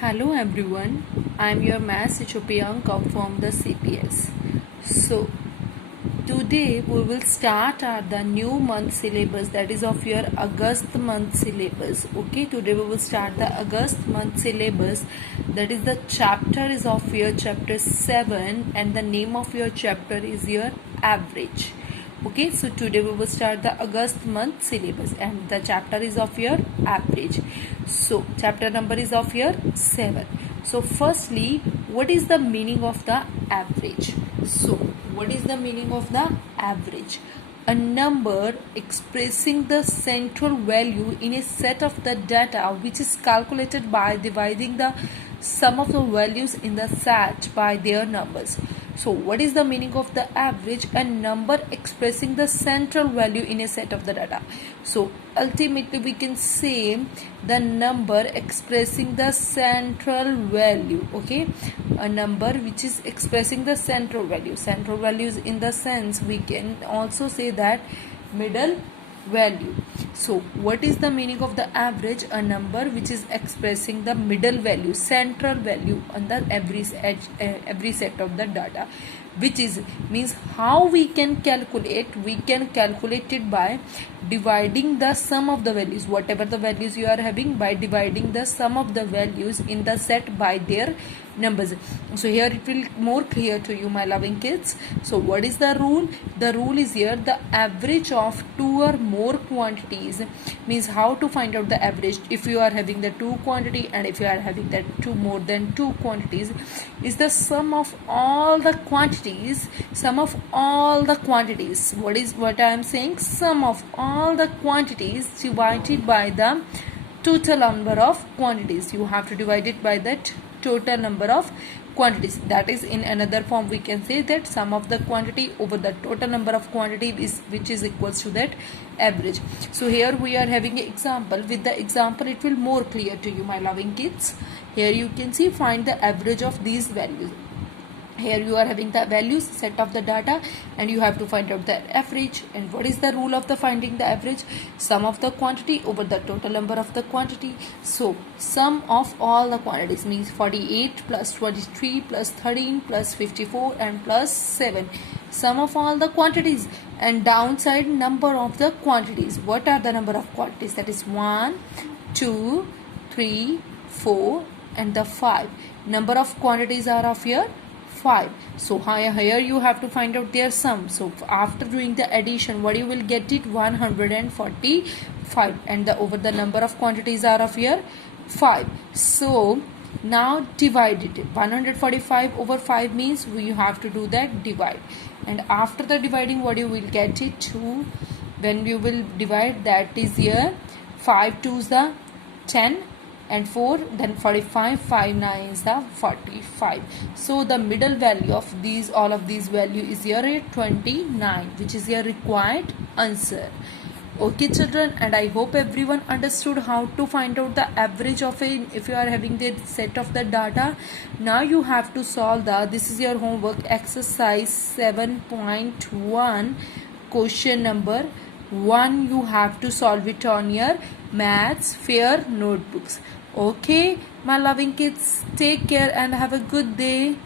Hello everyone, I am your maths teacher Priyanka from the CPS. So today we will start the new month syllabus, that is of your August month syllabus. Okay, today we will start the August month syllabus, that is the chapter is of your chapter 7 and the name of your chapter is your average. Okay, so today we will start the August month syllabus and the chapter is of your average. So chapter number is of your 7. So firstly, what is the meaning of the average? So what is the meaning of the average? A number expressing the central value in a set of the data which is calculated by dividing the sum of the values in the set by their numbers. So what is the meaning of the average? A number expressing the central value in a set of the data. So ultimately we can say the number expressing the central value. Okay, a number which is expressing the central value. Central values in the sense we can also say that middle value. So what is the meaning of the average? A number which is expressing the middle value, central value on the every set of the data, which is means how we can calculate it by dividing the sum of the values, whatever the values you are having, by dividing the sum of the values in the set by their numbers. So here it will more clear to you, my loving kids. So what is the rule? The rule is here the average of two or more quantities, means how to find out the average if you are having the two quantity and if you are having that more than two quantities, is the sum of all the quantities. What I am saying, sum of all the quantities divided by the total number of quantities. You have to divide it by that total number of quantities. That is, in another form we can say that sum of the quantity over the total number of quantity is which is equals to that average. So here we are having an example. With the example it will more clear to you, my loving kids. Here you can see, find the average of these values. Here you are having the values set of the data and you have to find out the average. And what is the rule of the finding the average? Sum of the quantity over the total number of the quantity. So sum of all the quantities means 48 plus 23 plus 13 plus 54 and plus 7. Sum of all the quantities and downside number of the quantities. What are the number of quantities? That is 1, 2, 3, 4 and the 5. Number of quantities are of here 5. So here you have to find out their sum. So after doing the addition, what you will get it 145, and the over the number of quantities are of here 5. So now divide it. 145 over 5 means you have to do that divide, and after the dividing what you will get it 2. When you will divide, that is here 5 2s the 10 and 4, then 45, 5 9s the 45. So the middle value of all of these value is here 29, which is your required answer. Okay children, and I hope everyone understood how to find out the average of a, if you are having the set of the data. Now you have to solve this is your homework exercise 7.1 question number 1. You have to solve it on your maths fair notebooks. Okay, my loving kids, take care and have a good day.